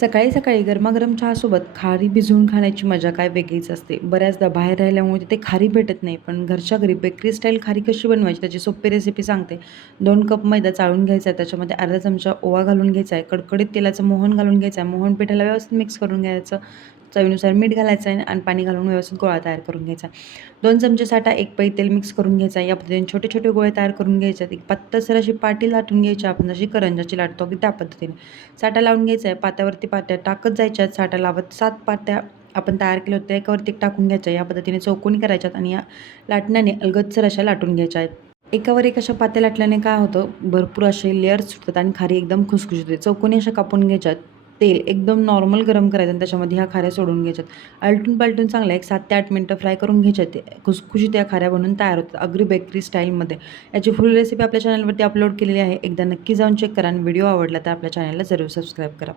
सकाळी सकाळी गरमागरम चहासोबत खारी भिजवून खाण्याची मजा काय वेगळीच असते. बऱ्याचदा बाहेर राहिल्यामुळे तिथे खारी भेटत नाही, पण घरच्या घरी बेकरी स्टाईल खारी कशी बनवायची त्याची सोपी रेसिपी सांगते. 2 कप मैदा चाळून घ्यायचा आहे, त्याच्यामध्ये अर्धा चमचा ओवा घालून घ्यायचा आहे, कडकडीत तेलाचं मोहन घालून घ्यायचं आहे, मोहन पिठाला व्यवस्थित मिक्स करून घ्यायचं, चवीनुसार मीठ घालायचं आहे आणि पाणी घालून व्यवस्थित गोळा तयार करून घ्यायचा. 2 चमचे साठा 1 पळी तेल मिक्स करून घ्यायचं आहे. या पद्धतीने छोटे छोटे गोळे तयार करून घ्यायचे आहेत. एक पातळसर अशी पाटी लाटून घ्यायची, आपण जशी करंजाची लाटतो की त्या पद्धतीने. साठा लावून घ्यायचा आहे. पात्यावरती पाट्या टाकत जायच्या आहेत. साठा लावत 7 पाट्या आपण तयार केल्या होत्या एकावरती एक टाकून घ्यायच्या. या पद्धतीने चौकोनी करायच्यात आणि या लाटण्याने अलगदसर अशा लाटून घ्यायच्या आहेत. एकावर एक अशा पात्या लाटल्याने काय होतं, भरपूर असे लेयर्स सुटतात आणि खारी एकदम खुसखुशीत होते. चौकोनी अशा कापून घ्यायच्यात. तेल एकदम नॉर्मल गरम करायचं आणि त्याच्यामध्ये ह्या खाऱ्या सोडून घ्यायच्यात. आलटून-पालटून चांगल्या एक 7 ते 8 मिनिटं फ्राय करून घ्यायच्यात. ते खुसखुशीत या खाऱ्या बनून तयार होतात, अगदी बेकरी स्टाईलमध्ये. याची फुल रेसिपी आपल्या चॅनलवरती अपलोड केलेली आहे. एकदा नक्की जाऊन चेक करा आणि व्हिडिओ आवडला तर आपल्या चॅनलला जरूर सबस्क्राईब करा.